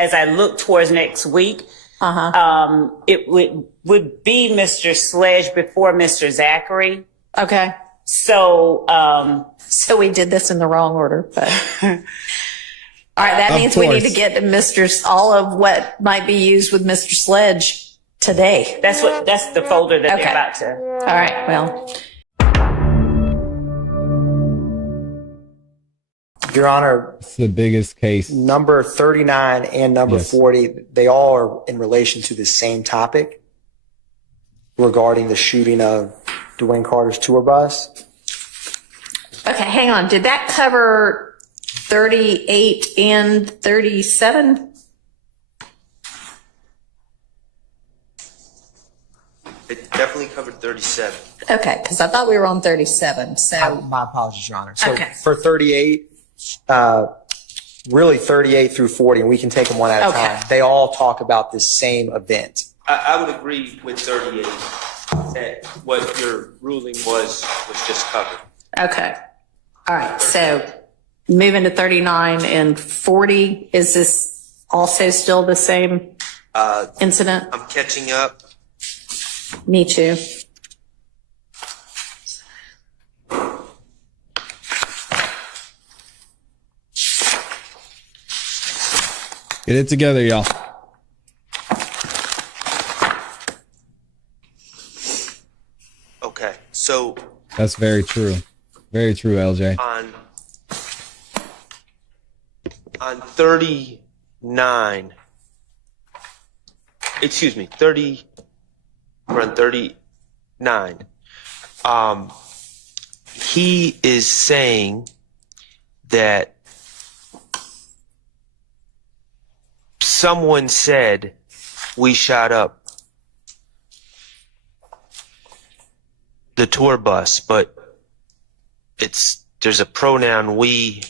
as I look towards next week, it would be Mr. Sledge before Mr. Zachary. Okay. So, So we did this in the wrong order, but. All right. That means we need to get to all of what might be used with Mr. Sledge today. that's the folder that they're about to. All right. Well. Your Honor, It's the biggest case. number 39 and number 40, they all are in relation to the same topic regarding the shooting of Dwayne Carter's tour bus. Okay. Hang on. Did that cover 38 and 37? It definitely covered 37. Okay. Because I thought we were on 37. So. My apologies, Your Honor. So Okay. for 38, really 38 through 40, and we can take them one at a time. They all talk about this same event. I would agree with 38 that what your ruling was just covered. Okay. All right. So moving to 39 and 40, is this also still the same incident? I'm catching up. Me too. Get it together, y'all. Okay, so That's very true. Very true, LJ. on 39, excuse me, 30, we're on 39. He is saying that someone said we shot up the tour bus, but there's a pronoun we,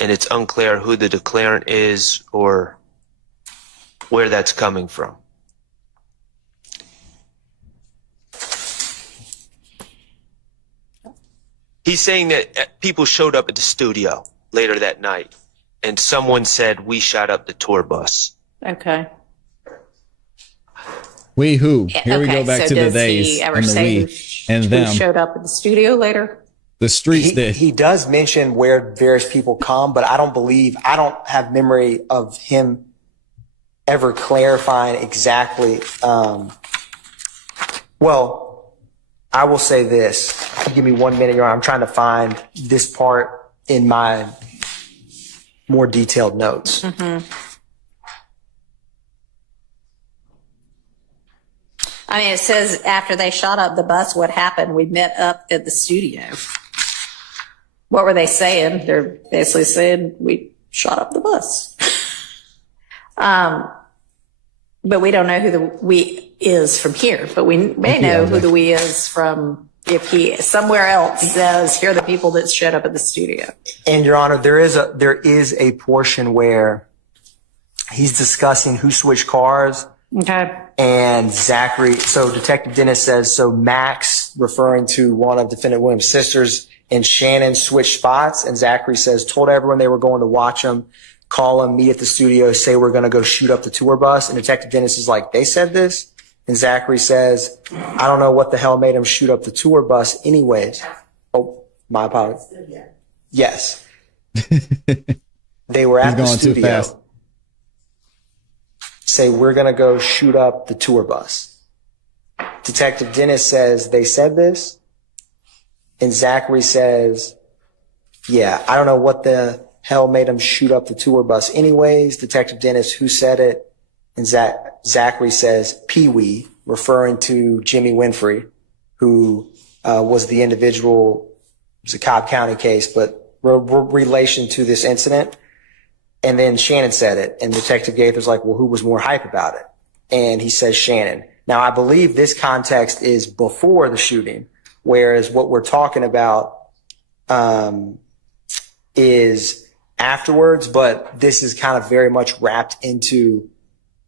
and it's unclear who the declarant is or where that's coming from. He's saying that people showed up at the studio later that night and someone said we shot up the tour bus. Okay. We who? Here we go back so to the does theys he ever and the say we and who them. showed up at the studio later? The streets did. He does mention where various people come, but I don't have memory of him ever clarifying exactly. Well, I will say this. Give me 1 minute, Your Honor. I'm trying to find this part in my more detailed notes. I mean, it says after they shot up the bus, what happened? We met up at the studio. What were they saying? They're basically saying we shot up the bus. But we don't know who the we is from here, but we may know who the we is from if he somewhere else says, here are the people that showed up at the studio. And Your Honor, there is a portion where he's discussing who switched cars. Okay. And Zachary, so Detective Dennis says, so Max, referring to one of Defendant Williams' sisters, and Shannon switched spots. And Zachary says, told everyone they were going to watch him, call him, meet at the studio, say we're going to go shoot up the tour bus. And Detective Dennis is like, they said this? And Zachary says, I don't know what the hell made him shoot up the tour bus anyways. Oh, my apologies. Yes. They were at the studio. Too fast. Say, we're going to go shoot up the tour bus. Detective Dennis says, they said this. And Zachary says, yeah, I don't know what the hell made him shoot up the tour bus anyways. Detective Dennis, who said it? And Zachary says, Pee-wee, referring to Jimmy Winfrey, who was the individual. It was a Cobb County case, but relation to this incident. And then Shannon said it, and Detective Gaither's like, well, who was more hype about it? And he says Shannon. Now, I believe this context is before the shooting, whereas what we're talking about is afterwards, but this is kind of very much wrapped into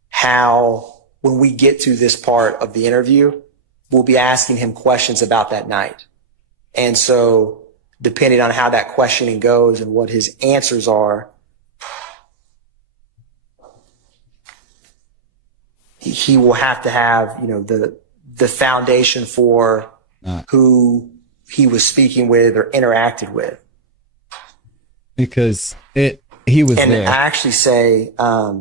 how, when we get to this part of the interview, we'll be asking him questions about that night. And so, depending on how that questioning goes and what his answers are, he will have to have, the foundation for who he was speaking with or interacted with. Because he was And there. I actually say, a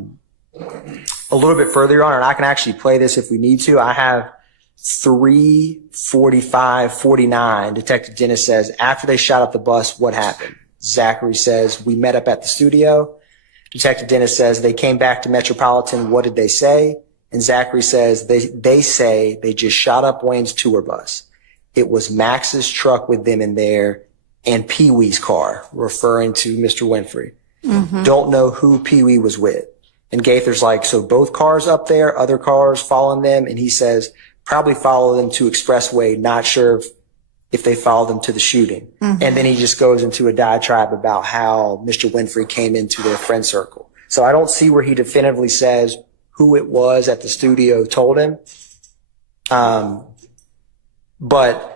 little bit further, Your Honor, and I can actually play this if we need to. I have 3:45:49. Detective Dennis says, after they shot up the bus, what happened? Zachary says, we met up at the studio. Detective Dennis says, they came back to Metropolitan. What did they say? And Zachary says, they say they just shot up Wayne's tour bus. It was Max's truck with them in there and Pee Wee's car, referring to Mr. Winfrey. Don't know who Pee Wee was with. And Gaither's like, so both cars up there, other cars following them? And he says, probably follow them to Expressway, not sure if they followed them to the shooting. And then he just goes into a diatribe about how Mr. Winfrey came into their friend circle. So I don't see where he definitively says who it was at the studio told him. But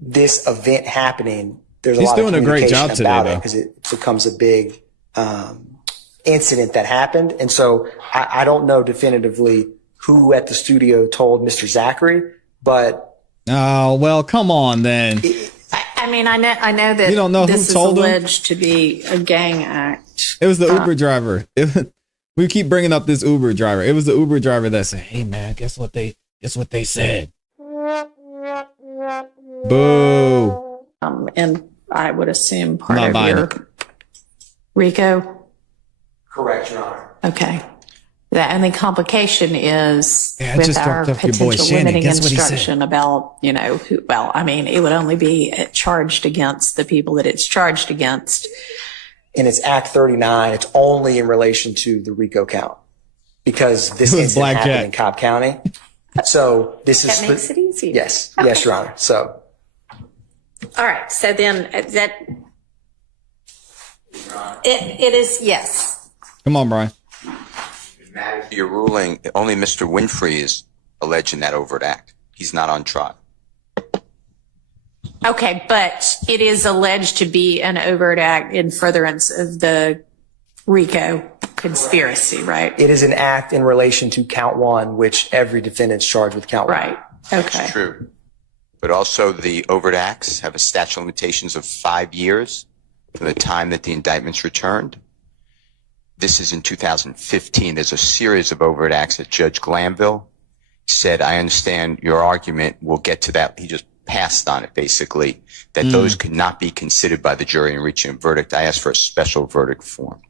this event happening, there's He's a lot doing of a great job communication today, about it though. because it becomes a big incident that happened. And so I don't know definitively who at the studio told Mr. Zachary, but Oh, well, come on then. I mean, I know that You don't know who this told is him? alleged to be a gang act. It was the Uber driver. We keep bringing up this Uber driver. It was the Uber driver that said, "Hey man, guess what they said." Boo. And I would assume part Not of buying your it. RICO. correct, Your Honor. Okay. The only complication is Yeah, I with just our dropped off your boy potential Shannon. limiting Guess what he said? instruction about, it would only be charged against the people that it's charged against. And it's Act 39. It's only in relation to the RICO count because this It was incident happened blackjack. in Cobb County. So this is That makes it easier. Yes, yes, Your Honor. So All right. So then it is, yes. Come on, Brian. Your ruling, only Mr. Winfrey is alleging that overt act. He's not on trial. Okay. But it is alleged to be an overt act in furtherance of the RICO conspiracy, right? it is an act in relation to count one, which every defendant's charged with count one. Right. Okay. True. But also the overt acts have a statute of limitations of 5 years from the time that the indictment's returned. This is in 2015. There's a series of overt acts that Judge Glanville said, I understand your argument. We'll get to that. He just passed on it, basically, that those could not be considered by the jury in reaching a verdict. I asked for a special verdict form.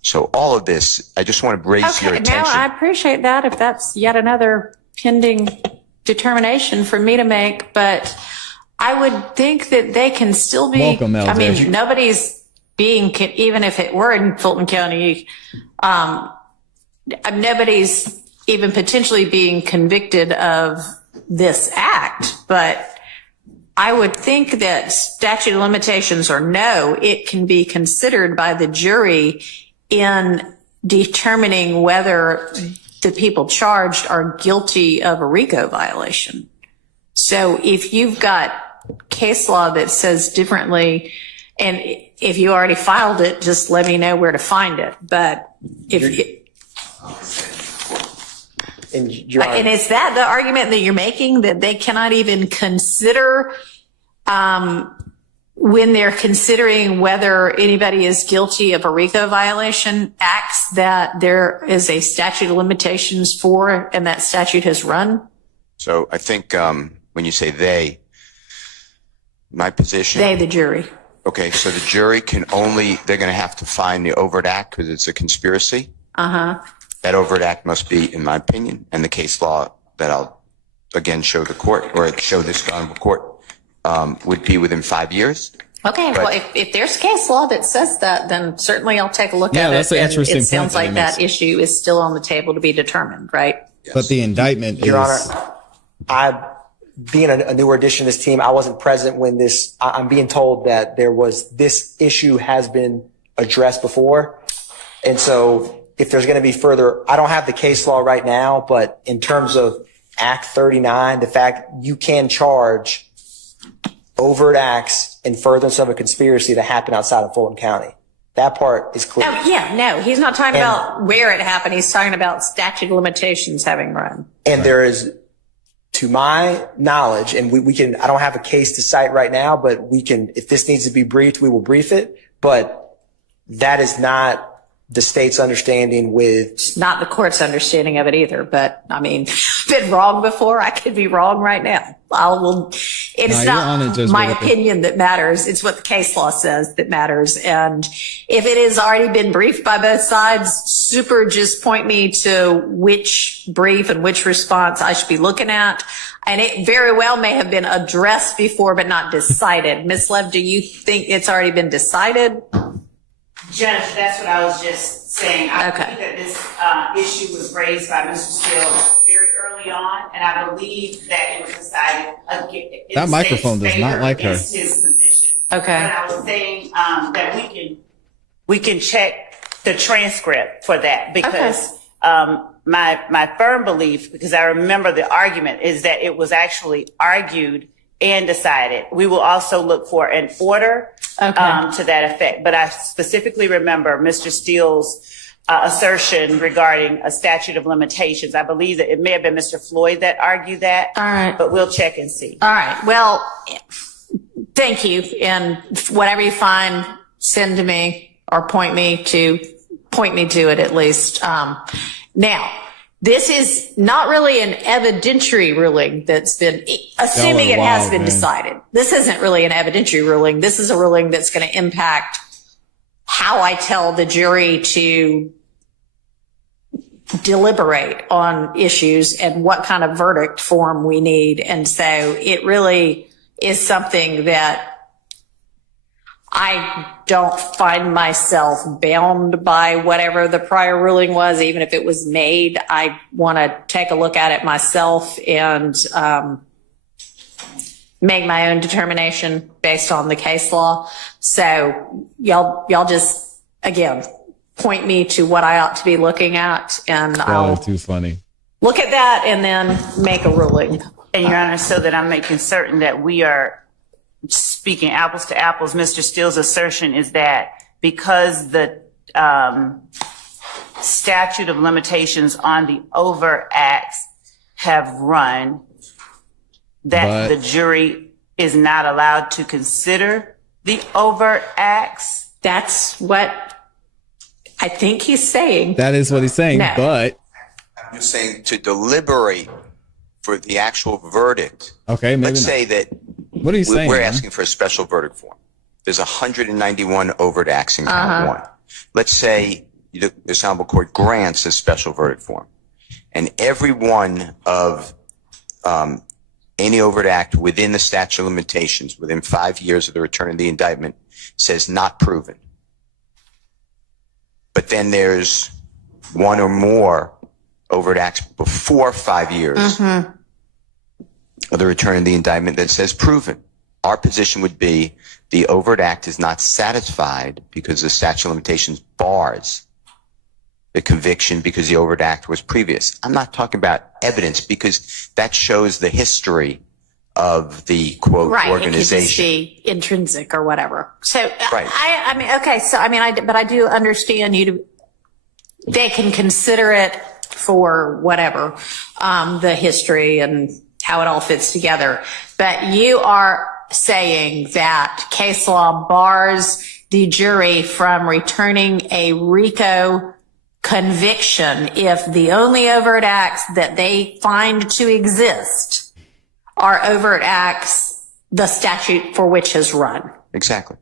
So all of this, I just want to raise your Okay. attention. Now I appreciate that if that's yet another pending determination for me to make, but I would think that they can still be, Welcome, LJ. I mean, nobody's being, even if it were in Fulton County, nobody's even potentially being convicted of this act, but I would think that statute of limitations or no, it can be considered by the jury in determining whether the people charged are guilty of a RICO violation. So if you've got case law that says differently, and if you already filed it, just let me know where to find it. But And Your Honor, and is that the argument that you're making, that they cannot even consider when they're considering whether anybody is guilty of a RICO violation, acts that there is a statute of limitations for and that statute has run? So I think when you say they, my position. They, the jury. Okay, so the jury can only, they're going to have to find the overt act because it's a conspiracy. Uh-huh. That overt act must be, in my opinion, and the case law that I'll again show the court or show this honorable court would be within 5 years. Okay, But- well, if there's case law that says that, then certainly I'll take a look Yeah, at that's it. an And interesting it sounds point like that that he issue is still on the table to be determined, right? But the indictment Your is. Honor, being a newer addition to this team, I wasn't present when I'm being told that this issue has been addressed before. And so if there's going to be further, I don't have the case law right now, but in terms of Act 39, the fact you can charge overt acts in furtherance of a conspiracy that happened outside of Fulton County. That part is clear. Oh, yeah, no, he's not talking about where it happened. He's talking about statute of limitations having run. And there is, to my knowledge, and we can, I don't have a case to cite right now, but we can, if this needs to be briefed, we will brief it. But that is not the state's understanding with. Not the court's understanding of it either, but I mean, been wrong before. I could be wrong right now. It's not my opinion that matters. It's what the case law says that matters. And if it has already been briefed by both sides, super, just point me to which brief and which response I should be looking at. And it very well may have been addressed before, but not decided. Ms. Lev, do you think it's already been decided? Judge, that's what I was just saying. I Okay. believe that this issue was raised by Mr. Steele very early on, and I believe that it was decided against That microphone does not like her. his position. Okay. But I was saying that we can check the transcript for that because my firm belief, because I remember the argument, is that it was actually argued and decided. We will also look for an order to that effect. But I specifically remember Mr. Steele's assertion regarding a statute of limitations. I believe that it may have been Mr. Floyd that argued that. All right. But we'll check and see. All right. Well, thank you. And whatever you find, send to me or point me to it at least. Now, this is not really an evidentiary ruling that's been, assuming it has been decided. This isn't really an evidentiary ruling. This is a ruling that's going to impact how I tell the jury to deliberate on issues and what kind of verdict form we need. And so it really is something that I don't find myself bound by whatever the prior ruling was, even if it was made. I want to take a look at it myself and make my own determination based on the case law. So y'all just, again, point me to what I ought to be looking at, and I'll too funny. Look at that and then make a ruling. And Your Honor, so that I'm making certain that we are speaking apples to apples, Mr. Steele's assertion is that because the statute of limitations on the overt acts have run, that the jury is not allowed to consider the overt acts. That's what I think he's saying. That is what he's saying, No. but I'm just saying to deliberate for the actual verdict. okay, maybe Let's not. say that What are you saying? we're man? asking for a special verdict form. There's 191 overt acts in count one. Let's say the Honorable Court grants a special verdict form, and every one of any overt act within the statute of limitations, within 5 years of the return of the indictment, says not proven. But then there's one or more overt acts before 5 years of the return of the indictment that says proven. Our position would be the overt act is not satisfied because the statute of limitations bars the conviction because the overt act was previous. I'm not talking about evidence because that shows the history of the quote Right, organization. it could just be intrinsic or whatever. So Right. I mean, okay. So I mean, but I do understand they can consider it for whatever, the history and how it all fits together. But you are saying that case law bars the jury from returning a RICO conviction if the only overt acts that they find to exist are overt acts the statute for which has run. Exactly.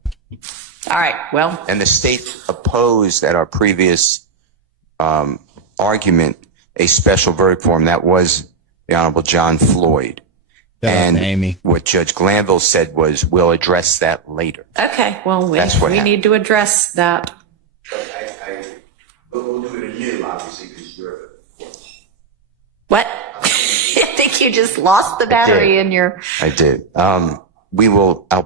All right, well. And the state opposed at our previous argument a special verdict form. That was the Honorable John Floyd. And Amy. what Judge Glanville said was, we'll address that later. Okay, well, we happened. need to address that. We'll do it anew, obviously, because you're What? I think you just lost the battery in your... I did. I'll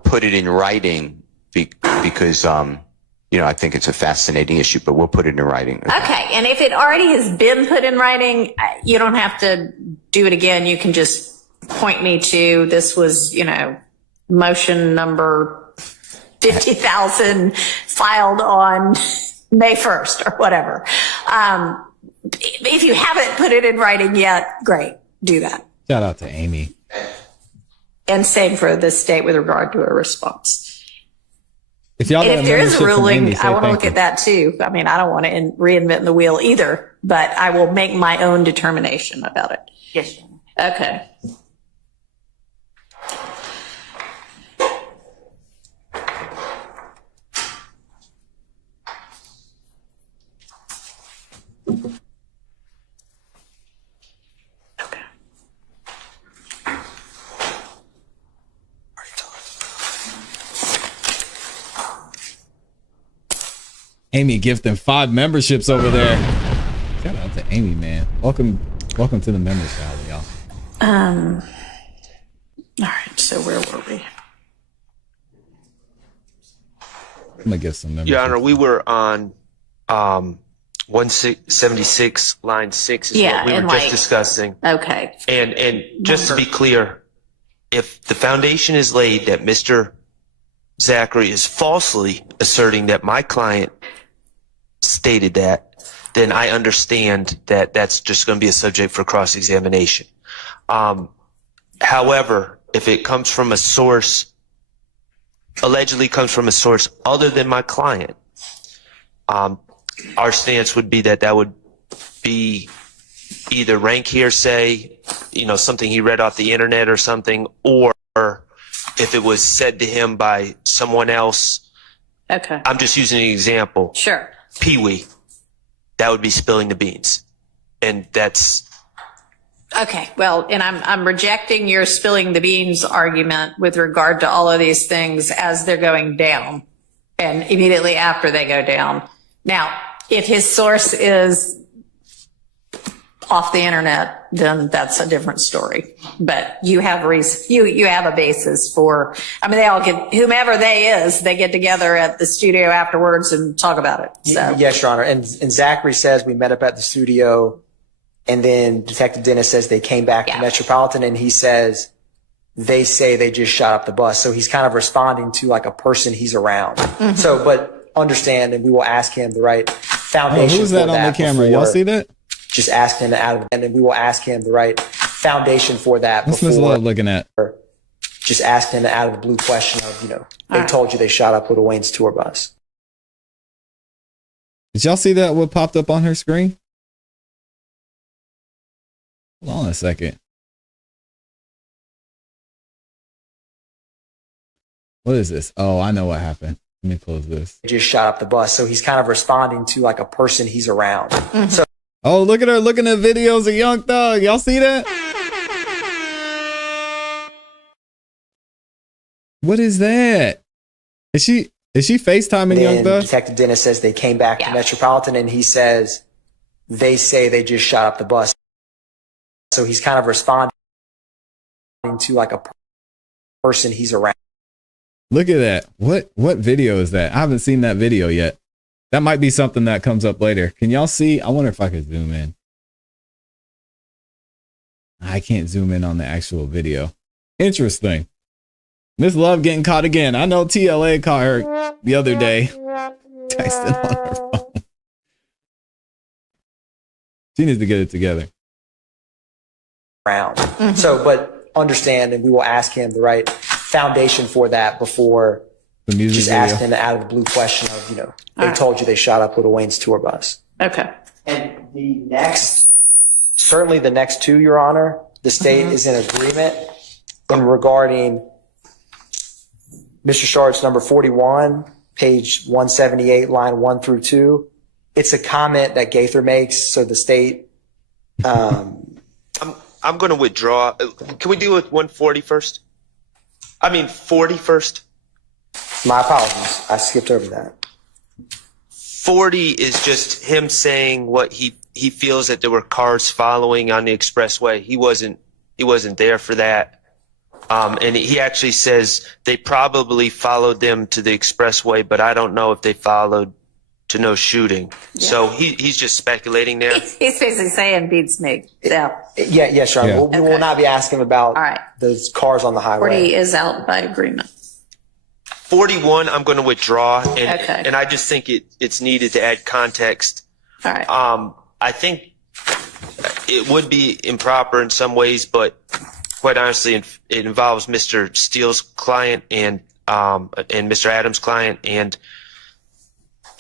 put it in writing because, I think it's a fascinating issue, but we'll put it in writing. Okay, and if it already has been put in writing, you don't have to do it again. You can just point me to, this was, motion number 50,000 filed on May 1st or whatever. If you haven't put it in writing yet, great, do that. Shout out to Amy. And same for the state with regard to a response. If y'all And got if there is a membership from ruling, Amy, say I want to thank look you. at that too. I mean, I don't want to reinvent the wheel either, but I will make my own determination about it. Yes, Your Honor. Okay. Amy gifting 5 memberships over there. Shout out to Amy, man. Welcome to the members alley, y'all. All right. So where were we? I'm gonna get some memberships. Your Honor, we were on 176, line 6 is Yeah, what we were and just like- discussing. Okay. And just to be clear, if the foundation is laid that Mr. Zachary is falsely asserting that my client stated that, then I understand that that's just going to be a subject for cross-examination. However, if it comes from a source, allegedly comes from a source other than my client, our stance would be that would be either rank hearsay, something he read off the internet or something, or if it was said to him by someone else. Okay. I'm just using an example. Sure. Pee-wee, that would be spilling the beans. And that's, Okay. Well, and I'm rejecting your spilling the beans argument with regard to all of these things as they're going down and immediately after they go down. Now, if his source is off the internet, then that's a different story. But you have you have a basis for, I mean, they all get, whomever they get together at the studio afterwards and talk about it. So Yes, Your Honor. And Zachary says we met up at the studio, and then Detective Dennis says they came back to Metropolitan, and he says they say they just shot up the bus. So he's kind of responding to like a person he's around. Mm-hmm. So, but understand, and we will ask him the right Oh, foundation. who's for that on the camera? Y'all before see that? Just ask him and then we will ask him the right foundation for that What's Miss before Love looking at? just ask him out of the blue question of, they told you they shot up Little Wayne's tour bus. Did y'all see that? What popped up on her screen? Hold on a second. What is this? Oh, I know what happened. Let me close this. They just shot up the bus. So he's kind of responding to like a person he's around. So Oh, look at her looking at videos of Young Thug. Y'all see that? What is that? Is she FaceTiming Young then Thug? Detective Dennis says they came back to Metropolitan, and he says they say they just shot up the bus. So he's kind of responding to like a person he's around. Look at that. What video is that? I haven't seen that video yet. That might be something that comes up later. Can y'all see? I wonder if I could zoom in. I can't zoom in on the actual video. Interesting. Miss Love getting caught again. I know TLA caught her the other day. Texting on her phone. She needs to get it together. So, but understand, and we will ask him the right foundation for that before The music just video. ask him out of the blue question of, they told you they shot up Little Wayne's tour bus. Okay. And certainly the next two, Your Honor, the state is in agreement in regarding Mr. Sharp's number 41, page 178, line 1 through 2. It's a comment that Gaither makes, so the state, I'm going to withdraw. Can we deal with 140 first? 40 first. my apologies, I skipped over that. 40 is just him saying what he feels that there were cars following on the expressway. He wasn't there for that. And he actually says they probably followed them to the expressway, but I don't know if they followed to no shooting. Yeah. So he's just speculating there. He's basically saying beats me. So Yes, Your Honor. Yeah. We will not be asking about All right. those cars on the highway. 40 is out by agreement. 41, I'm going to withdraw, and Okay. and I just think it's needed to add context. All right. I think it would be improper in some ways, but quite honestly, it involves Mr. Steele's client and Mr. Adams' client, and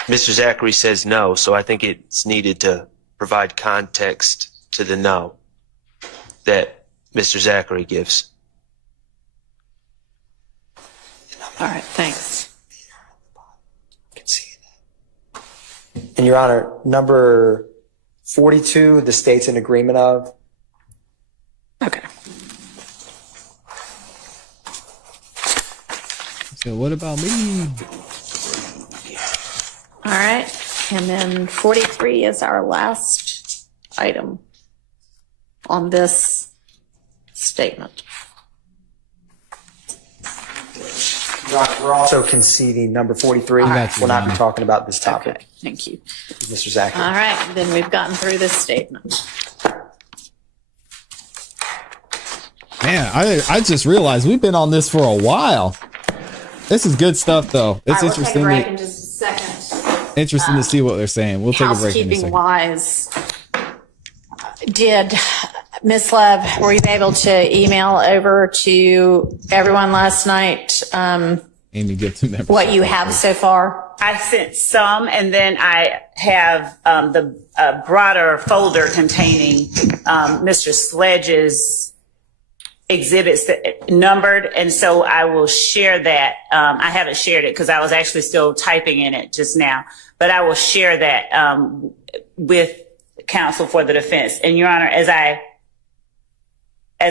Mr. Zachary says no, so I think it's needed to provide context to the no that Mr. Zachary gives. All right. Thanks. And Your Honor, number 42, the state's in agreement of. Okay. So what about me? All right. And then 43 is our last item on this statement. Your Honor, we're also conceding number 43. right. We'll not be talking about this Okay. topic. Thank you. Mr. Zachary. All right. Then we've gotten through this statement. Man, I just realized we've been on this for a while. This is good stuff, though. It's interesting. in just a second. Interesting to see what they're saying. We'll take a break in a Housekeeping second. wise, did Ms. Love, were you able to email over to everyone last night Amy, get to membership. what you have so far? I sent some, and then I have the broader folder containing Mr. Sledge's exhibits that numbered, and so I will share that. I haven't shared it because I was actually still typing in it just now, but I will share that with counsel for the defense. And Your Honor, as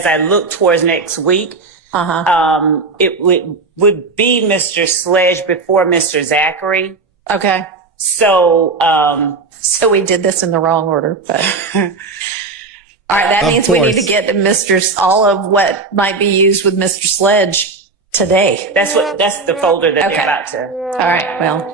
I look towards next week, it would be Mr. Sledge before Mr. Zachary. Okay. So, So we did this in the wrong order, but. All right. That Of means we need course. to get to all of what might be used with Mr. Sledge today. that's the folder that Okay. they're about to. All right. Well.